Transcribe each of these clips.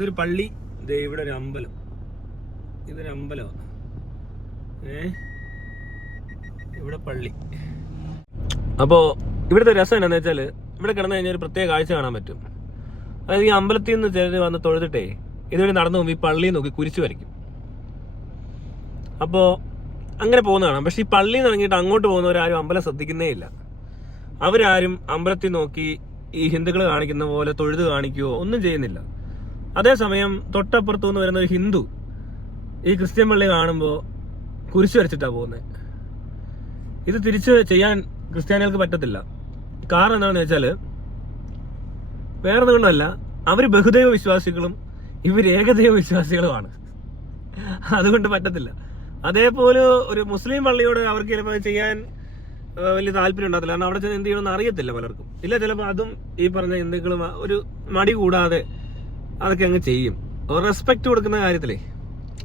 ഇതൊരു പള്ളി, ഇവിടെ ഒരു അമ്പലം. ഇതൊരു അമ്പലമാണ്. ഇവിടെ പള്ളി. അപ്പോൾ ഇവിടുത്തെ രസം എന്താണെന്ന് വെച്ചാൽ, ഇവിടെ കിടന്നു കഴിഞ്ഞാൽ ഒരു പ്രത്യേക കാഴ്ച കാണാൻ പറ്റും. അതായത് ഈ അമ്പലത്തിൽ നിന്ന് ചിലർ വന്ന് തൊഴുതിട്ടേ ഇതുവഴി നടന്നു പോകുമ്പോൾ ഈ പള്ളി നോക്കി കുരിശ് വരയ്ക്കും. അപ്പോൾ അങ്ങനെ പോകുന്നതാണ്. പക്ഷെ ഈ പള്ളിയിൽ നിന്ന് ഇറങ്ങിയിട്ട് അങ്ങോട്ട് പോകുന്നവരാരും അമ്പലം ശ്രദ്ധിക്കുന്നേ ഇല്ല. അവരാരും അമ്പലത്തിൽ നോക്കി ഈ ഹിന്ദുക്കൾ കാണിക്കുന്ന പോലെ തൊഴുത് കാണിക്കുകയോ ഒന്നും ചെയ്യുന്നില്ല. അതേസമയം തൊട്ടപ്പുറത്തു നിന്ന് വരുന്ന ഒരു ഹിന്ദു ഈ ക്രിസ്ത്യൻ പള്ളി കാണുമ്പോൾ കുരിശ് വരച്ചിട്ടാണ് പോകുന്നത്. ഇത് തിരിച്ച് ചെയ്യാൻ ക്രിസ്ത്യാനികൾക്ക് പറ്റത്തില്ല. കാരണം എന്താണെന്ന് വെച്ചാൽ വേറെ ഒന്നുകൊണ്ടല്ല, അവർ ബഹുദൈവ വിശ്വാസികളും ഇവർ ഏകദൈവ വിശ്വാസികളുമാണ്. അതുകൊണ്ട് പറ്റത്തില്ല. അതേപോലെ ഒരു മുസ്ലിം പള്ളിയോട് അവർക്ക് ചിലപ്പോൾ ചെയ്യാൻ വലിയ താല്പര്യം ഉണ്ടാകത്തില്ല. കാരണം അവിടെ ചെന്ന് എന്ത് ചെയ്യണമെന്ന് അറിയത്തില്ല പലർക്കും. ഇല്ല, ചിലപ്പോൾ അതും ഈ പറഞ്ഞ ഹിന്ദുക്കളും ഒരു മടി കൂടാതെ അതൊക്കെ അങ്ങ് ചെയ്യും. റെസ്പെക്ട് കൊടുക്കുന്ന കാര്യത്തിലേ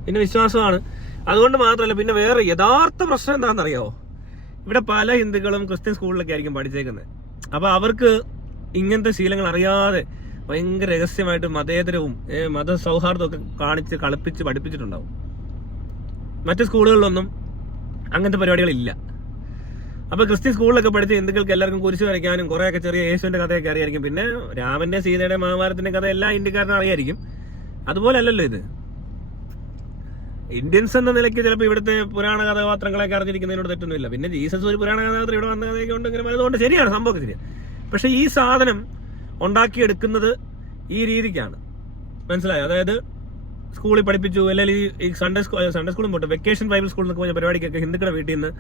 പിന്നെ വിശ്വാസമാണ്. അതുകൊണ്ട് മാത്രമല്ല, പിന്നെ വേറെ യഥാർത്ഥ പ്രശ്നം എന്താണെന്നറിയാമോ? ഇവിടെ പല ഹിന്ദുക്കളും ക്രിസ്ത്യൻ സ്കൂളിലൊക്കെ ആയിരിക്കും പഠിച്ചേക്കുന്നത്. അപ്പോൾ അവർക്ക് ഇങ്ങനത്തെ ശീലങ്ങൾ അറിയാതെ ഭയങ്കര രഹസ്യമായിട്ട് മതേതരവും മതസൗഹാർദ്ദവും ഒക്കെ കാണിച്ച് കളിപ്പിച്ച് പഠിപ്പിച്ചിട്ടുണ്ടാവും. മറ്റു സ്കൂളുകളിലൊന്നും അങ്ങനത്തെ പരിപാടികളില്ല. അപ്പോൾ ക്രിസ്ത്യൻ സ്കൂളിലൊക്കെ പഠിച്ച ഹിന്ദുക്കൾക്ക് എല്ലാവർക്കും കുരിശ് വരയ്ക്കാനും കുറേയൊക്കെ ചെറിയ യേശുവിന്റെ കഥയൊക്കെ അറിയായിരിക്കും. പിന്നെ രാമന്റെ സീതയുടെ മഹാഭാരതത്തിന്റെ കഥ എല്ലാ ഇന്ത്യക്കാരനും അറിയായിരിക്കും. അതുപോലെ അല്ലല്ലോ ഇത്. ഇന്ത്യൻസ് എന്ന നിലയ്ക്ക് ചിലപ്പോൾ ഇവിടുത്തെ പുരാണ കഥാപാത്രങ്ങളൊക്കെ അറിഞ്ഞിരിക്കുന്നതിനോട് തെറ്റൊന്നുമില്ല. പിന്നെ ജീസസ് ഒരു പുരാണ കഥാപാത്രം ഇവിടെ വന്ന കഥയൊക്കെ ഉണ്ടെങ്കിലും അതുകൊണ്ട് ശരിയാണ്, സംഭവം ശരിയാണ്. പക്ഷെ ഈ സാധനം ഉണ്ടാക്കിയെടുക്കുന്നത് ഈ രീതിക്കാണ്. മനസ്സിലായോ? അതായത് സ്കൂളിൽ പഠിപ്പിച്ചു, അല്ലെങ്കിൽ ഈ സൺഡേ സ്കൂളും പോട്ടെ, വെക്കേഷൻ ബൈബിൾ സ്കൂളിൽ നിന്ന് പോയ പരിപാടിക്കൊക്കെ ഹിന്ദുക്കളുടെ വീട്ടിൽ നിന്ന്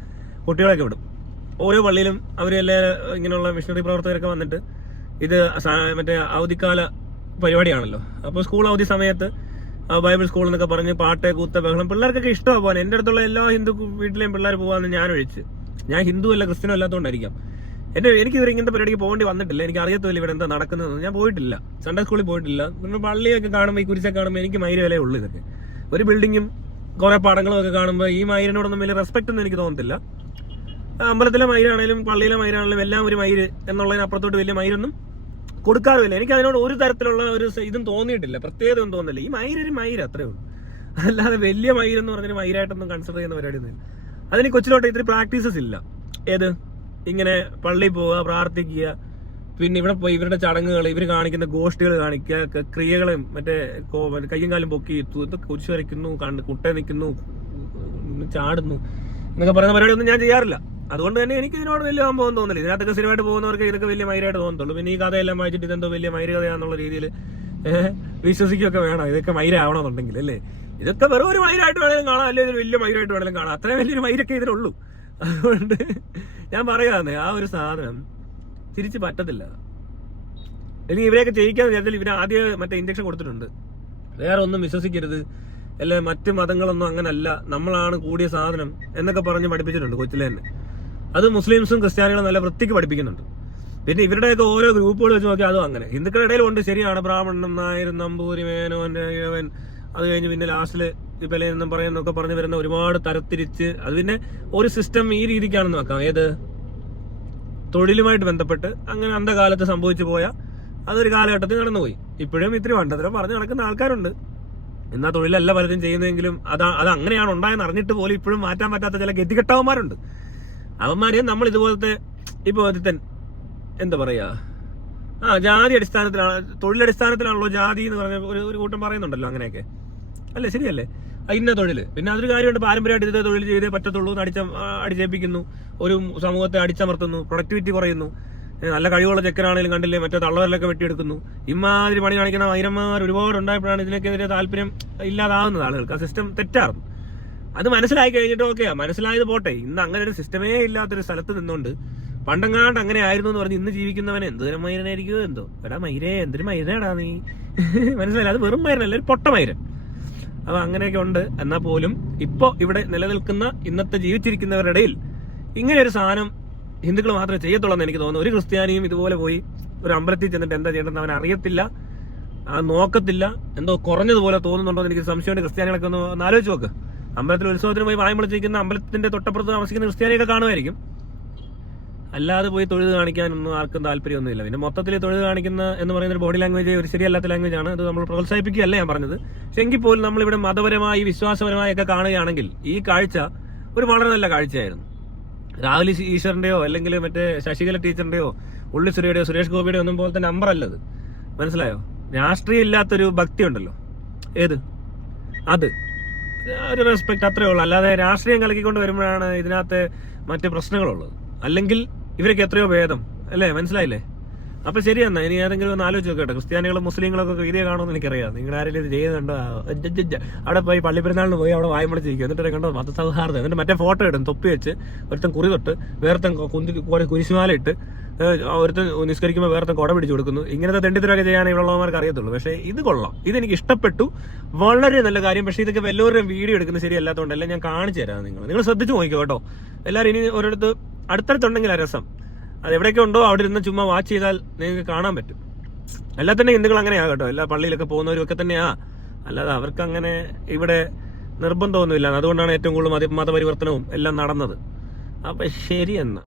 കുട്ടികളൊക്കെ വിടും. ഓരോ പള്ളിയിലും അവരെല്ലാം ഇങ്ങനെയുള്ള മിഷണറി പ്രവർത്തകരൊക്കെ വന്നിട്ട് ഇത് മറ്റേ അവധിക്കാല പരിപാടിയാണല്ലോ. അപ്പോൾ സ്കൂൾ അവധി സമയത്ത് ബൈബിൾ സ്കൂൾ എന്നൊക്കെ പറഞ്ഞ് പാട്ട്, കൂത്ത, ബഹളം, പിള്ളേർക്കൊക്കെ ഇഷ്ടമാണ് പോകാൻ. എൻ്റെ അടുത്തുള്ള എല്ലാ ഹിന്ദു വീട്ടിലെയും പിള്ളേർ പോകാമെന്ന് ഞാൻ ഒഴിച്ച്. ഞാൻ ഹിന്ദു അല്ല ക്രിസ്ത്യനോ അല്ലാത്തതുകൊണ്ടായിരിക്കാം. എനിക്കിതുവരെ ഇങ്ങനത്തെ പരിപാടിക്ക് പോകേണ്ടി വന്നിട്ടില്ല. എനിക്ക് അറിയത്തില്ല ഇവിടെ എന്താ നടക്കുന്നത്. ഞാൻ പോയിട്ടില്ല, സൺഡേ സ്കൂളിൽ പോയിട്ടില്ല. നിങ്ങൾ പള്ളിയൊക്കെ കാണുമ്പോൾ ഈ കുരിശൊക്കെ കാണുമ്പോൾ എനിക്ക് മൈര് വിലയേ ഉള്ളൂ. ഇതൊക്കെ ഒരു ബിൽഡിങ്ങും കുറെ പടങ്ങളും ഒക്കെ കാണുമ്പോൾ ഈ മൈരിനോടൊന്നും വലിയ റെസ്പെക്ട് ഒന്നും എനിക്ക് തോന്നത്തില്ല. അമ്പലത്തിലെ മൈരാണേലും പള്ളിയിലെ മൈരാണേലും എല്ലാം ഒരു മൈര് എന്നുള്ളതിനപ്പുറത്തോട്ട് വലിയ മൈരൊന്നും കൊടുക്കാറുമില്ല. എനിക്ക് അതിനോട് ഒരു തരത്തിലുള്ള ഒരു ഇതും തോന്നിയിട്ടില്ല, പ്രത്യേകത ഒന്നും തോന്നില്ല. ഈ മൈരൊരു മൈര് അത്രേ ഉള്ളൂ. അല്ലാതെ വലിയ മൈരെന്ന് പറഞ്ഞൊരു മൈരായിട്ടൊന്നും കൺസിഡർ ചെയ്യുന്ന പരിപാടി ഒന്നും. അതിന് കൊച്ചിലോട്ട് ഇത്തിരി പ്രാക്ടീസസ് ഇല്ല. ഏത് ഇങ്ങനെ പള്ളിയിൽ പോവുക, പ്രാർത്ഥിക്കുക, പിന്നെ ഇവിടെ പോയി ഇവരുടെ ചടങ്ങുകൾ, ഇവർ കാണിക്കുന്ന ഗോഷ്ഠികൾ കാണിക്കുക, ക്രിയകളും മറ്റേ കയ്യും കാലും പൊക്കി കുരിശ് വരയ്ക്കുന്നു, കുട്ട നിൽക്കുന്നു, ചാടുന്നു എന്നൊക്കെ പറയുന്ന പരിപാടിയൊന്നും ഞാൻ ചെയ്യാറില്ല. അതുകൊണ്ട് തന്നെ എനിക്ക് ഇതിനോട് വലിയ സംഭവം തോന്നില്ല. ഇതിനകത്തൊക്കെ സ്ഥിരമായിട്ട് പോകുന്നവർക്ക് ഇതൊക്കെ വലിയ മൈരായിട്ട് തോന്നത്തുള്ളൂ. പിന്നെ ഈ കഥയെല്ലാം വായിച്ചിട്ട് ഇതെന്തോ വലിയ മൈര കഥയാന്നുള്ള രീതിയിൽ വിശ്വസിക്കുകയൊക്കെ വേണം. ഇതൊക്കെ മൈരാവണമെന്നുണ്ടെങ്കിൽ അല്ലേ? ഇതൊക്കെ വെറും ഒരു മൈരായിട്ട് വേണമെങ്കിലും കാണാം, അല്ലെങ്കിൽ ഒരു വലിയ മൈരായിട്ട് വേണമെങ്കിലും കാണാം. അത്രയും വലിയൊരു മൈരൊക്കെ ഇതിനുള്ളൂ. അതുകൊണ്ട് ഞാൻ പറയാന്ന്, ആ ഒരു സാധനം തിരിച്ച് പറ്റത്തില്ല. അല്ലെങ്കിൽ ഇവരെയൊക്കെ ചെയ്യിക്കാന്ന് വിചാരിച്ചാൽ ഇവര് ആദ്യം മറ്റേ ഇഞ്ചക്ഷൻ കൊടുത്തിട്ടുണ്ട്. വേറെ ഒന്നും വിശ്വസിക്കരുത്, അല്ലെ മറ്റ് മതങ്ങളൊന്നും അങ്ങനല്ല, നമ്മളാണ് കൂടിയ സാധനം എന്നൊക്കെ പറഞ്ഞ് പഠിപ്പിച്ചിട്ടുണ്ട് കൊച്ചിലെ തന്നെ. അത് മുസ്ലിംസും ക്രിസ്ത്യാനികളും നല്ല വൃത്തിക്ക് പഠിപ്പിക്കുന്നുണ്ട്. പിന്നെ ഇവരുടെയൊക്കെ ഓരോ ഗ്രൂപ്പുകൾ വെച്ച് നോക്കിയാൽ അതും അങ്ങനെ. ഹിന്ദുക്കളുടെ ഇടയിലും ഉണ്ട്, ശരിയാണ്, ബ്രാഹ്മണനും നായരും നമ്പൂരി മേനോൻ ഇഴവൻ, അത് കഴിഞ്ഞ് പിന്നെ ലാസ്റ്റില് ഇപ്പം പറയുന്നൊക്കെ പറഞ്ഞു വരുന്ന ഒരുപാട് തരത്തിരിച്ച്. അത് പിന്നെ ഒരു സിസ്റ്റം ഈ രീതിക്കാണെന്ന് വെക്കാം. ഏത് തൊഴിലുമായിട്ട് ബന്ധപ്പെട്ട് അങ്ങനെ അന്ധകാലത്ത് സംഭവിച്ചു പോയ അതൊരു കാലഘട്ടത്തിൽ നടന്നുപോയി. ഇപ്പോഴും ഇത്തിരി വണ്ടത്തരം പറഞ്ഞു നടക്കുന്ന ആൾക്കാരുണ്ട്. എന്നാൽ തൊഴിലല്ല പലരും ചെയ്യുന്നതെങ്കിലും അത് അങ്ങനെയാണ് ഉണ്ടായെന്ന് അറിഞ്ഞിട്ട് പോലും ഇപ്പോഴും മാറ്റാൻ പറ്റാത്ത ചില ഗതികെട്ടവന്മാരുണ്ട്. അവന്മാരെയും നമ്മൾ ഇതുപോലത്തെ ഇപ്പോൾ എന്താ പറയാ, ജാതി അടിസ്ഥാനത്തിലാണ്, തൊഴിലടിസ്ഥാനത്തിലാണല്ലോ ജാതി എന്ന് പറഞ്ഞ ഒരു കൂട്ടം പറയുന്നുണ്ടല്ലോ. അങ്ങനെയൊക്കെ അല്ലേ? ശരിയല്ലേ? ഇന്ന തൊഴിൽ, പിന്നെ അതൊരു കാര്യമുണ്ട്. പാരമ്പര്യമായിട്ട് ഇതേ തൊഴിൽ ചെയ്തേ പറ്റത്തുള്ളൂ എന്ന് അടിച്ചേൽപ്പിക്കുന്നു, ഒരു സമൂഹത്തെ അടിച്ചമർത്തുന്നു, പ്രൊഡക്ടിവിറ്റി കുറയുന്നു. നല്ല കഴിവുള്ള ചെക്കനാണെങ്കിലും കണ്ടില്ലേ മറ്റേ തള്ളവരിലൊക്കെ വെട്ടിയെടുക്കുന്നു. ഇമാതിരി പണി കാണിക്കുന്ന വൈരന്മാർ ഒരുപാട് ഉണ്ടായപ്പോഴാണ് ഇതിനൊക്കെതിരെ താല്പര്യം ഇല്ലാതാവുന്നത് ആളുകൾക്ക്. ആ സിസ്റ്റം തെറ്റാറുന്നു. അത് മനസ്സിലായി കഴിഞ്ഞിട്ട് ഓക്കെ, മനസ്സിലായത് പോട്ടെ. ഇന്ന് അങ്ങനെ ഒരു സിസ്റ്റമേ ഇല്ലാത്തൊരു സ്ഥലത്ത് നിന്നുകൊണ്ട് പണ്ടങ്ങാണ്ട് അങ്ങനെ ആയിരുന്നു എന്ന് പറഞ്ഞ് ഇന്ന് ജീവിക്കുന്നവനെ എന്തൊരു മൈരനായിരിക്കുമോ എന്തോ. എടാ മൈരേ, എന്തൊരു മൈരനാടാ നീ, മനസ്സിലായില്ല? അത് വെറും മൈരനല്ല, ഒരു പൊട്ട മൈരൻ. അപ്പൊ അങ്ങനെയൊക്കെ ഉണ്ട്. എന്നാൽ പോലും ഇപ്പൊ ഇവിടെ നിലനിൽക്കുന്ന ഇന്നത്തെ ജീവിച്ചിരിക്കുന്നവരുടെ ഇടയിൽ ഇങ്ങനെ ഒരു സാധനം ഹിന്ദുക്കൾ മാത്രമേ ചെയ്യത്തുള്ളൂ എന്ന് എനിക്ക് തോന്നുന്നു. ഒരു ക്രിസ്ത്യാനിയും ഇതുപോലെ പോയി ഒരു അമ്പലത്തിൽ ചെന്നിട്ട് എന്താ ചെയ്യേണ്ടതെന്ന് അവൻ അറിയത്തില്ല, നോക്കത്തില്ല. എന്തോ കുറഞ്ഞതുപോലെ തോന്നുന്നുണ്ടോ എന്ന് എനിക്ക് സംശയമുണ്ട്. ക്രിസ്ത്യാനികളൊക്കെ ഒന്ന് ആലോചിച്ച് നോക്ക്. അമ്പലത്തിൽ ഉത്സവത്തിന് പോയി വായം വിളിച്ചിരിക്കുന്ന അമ്പലത്തിന്റെ തൊട്ടപ്പുറത്ത് താമസിക്കുന്ന ക്രിസ്ത്യാനിയൊക്കെ കാണുമായിരിക്കും. അല്ലാതെ പോയി തൊഴുത് കാണിക്കാനൊന്നും ആർക്കും താല്പര്യമൊന്നുമില്ല. പിന്നെ മൊത്തത്തിൽ തൊഴുത് കാണിക്കുന്ന എന്ന് പറയുന്ന ഒരു ബോഡി ലാംഗ്വേജ് ഒരു ശരിയല്ലാത്ത ലാംഗ്വേജ് ആണ്. അത് നമ്മൾ പ്രോത്സാഹിപ്പിക്കുകയല്ല ഞാൻ പറഞ്ഞത്. പക്ഷെ എങ്കിൽ പോലും നമ്മളിവിടെ മതപരമായി വിശ്വാസപരമായി ഒക്കെ കാണുകയാണെങ്കിൽ ഈ കാഴ്ച ഒരു വളരെ നല്ല കാഴ്ചയായിരുന്നു. രാഹുൽ ഈശ്വറിന്റെയോ അല്ലെങ്കിൽ മറ്റേ ശശികല ടീച്ചറിന്റെയോ ഉള്ളിസുരയുടെയോ സുരേഷ് ഗോപിയുടെയോ ഒന്നും പോലത്തെ നമ്പർ അല്ലത്. മനസ്സിലായോ? രാഷ്ട്രീയം ഇല്ലാത്തൊരു ഭക്തി ഉണ്ടല്ലോ, ഏത് അത് ഒരു റെസ്പെക്ട് അത്രേ ഉള്ളൂ. അല്ലാതെ രാഷ്ട്രീയം കലക്കിക്കൊണ്ട് വരുമ്പോഴാണ് ഇതിനകത്ത് മറ്റ് പ്രശ്നങ്ങളുള്ളത്. അല്ലെങ്കിൽ ഇവരൊക്കെ എത്രയോ ഭേദം അല്ലേ? മനസ്സിലായില്ലേ? അപ്പൊ ശരി എന്നാ, ഇനി ഏതെങ്കിലും ഒന്ന് ആലോചിച്ച് നോക്കട്ടെ. ക്രിസ്ത്യാനികളും മുസ്ലിങ്ങളൊക്കെ വീഡിയോ കാണുമെന്ന് എനിക്കറിയാം. നിങ്ങൾ ആരെങ്കിലും ഇത് ചെയ്യുന്നുണ്ടോ? അവിടെ പോയി പള്ളിപ്പെരുന്നാളിന് പോയി അവിടെ വായ്മളിച്ചിരിക്കും. എന്നിട്ട് കണ്ടോ മതസൗഹാർദ്ദം. എന്നിട്ട് മറ്റേ ഫോട്ടോ ഇടും, തൊപ്പി വെച്ച് ഒരുത്തൻ കുറി തൊട്ട് വേറത്തൻ കുരിശുമാല ഇട്ട് ഒരുത്തൻ നിസ്കരിക്കുമ്പോൾ വേറത്തൻ കൊട പിടിച്ചു കൊടുക്കുന്നു. ഇങ്ങനത്തെ തെണ്ടിത്തരൊക്കെ ചെയ്യാൻ ഇവിടെയുള്ളവർക്ക് അറിയത്തുള്ളൂ. പക്ഷേ ഇത് കൊള്ളാം, ഇതെനിക്ക് ഇഷ്ടപ്പെട്ടു, വളരെ നല്ല കാര്യം. പക്ഷേ ഇതൊക്കെ എല്ലാവരുടെയും വീഡിയോ എടുക്കുന്നത് ശരിയല്ലാത്തതുകൊണ്ടല്ല, ഞാൻ കാണിച്ചു തരാം. നിങ്ങൾ ശ്രദ്ധിച്ചു നോക്കിക്കോ കേട്ടോ. എല്ലാവരും ഇനി ഒരിടത്ത് അടുത്തടുത്തുണ്ടെങ്കിൽ ആ രസം അത് എവിടെയൊക്കെ ഉണ്ടോ അവിടെ ഇരുന്ന് ചുമ്മാ വാച്ച് ചെയ്താൽ നിങ്ങൾക്ക് കാണാൻ പറ്റും. എല്ലാ തന്നെ ഹിന്ദുക്കൾ അങ്ങനെയാ കേട്ടോ, എല്ലാ പള്ളിയിലൊക്കെ പോകുന്നവരും ഒക്കെ തന്നെയാ. അല്ലാതെ അവർക്ക് അങ്ങനെ ഇവിടെ നിർബന്ധമൊന്നുമില്ല. അതുകൊണ്ടാണ് ഏറ്റവും കൂടുതൽ മതപരിവർത്തനവും എല്ലാം നടന്നത്. അപ്പൊ ശരി എന്നാ.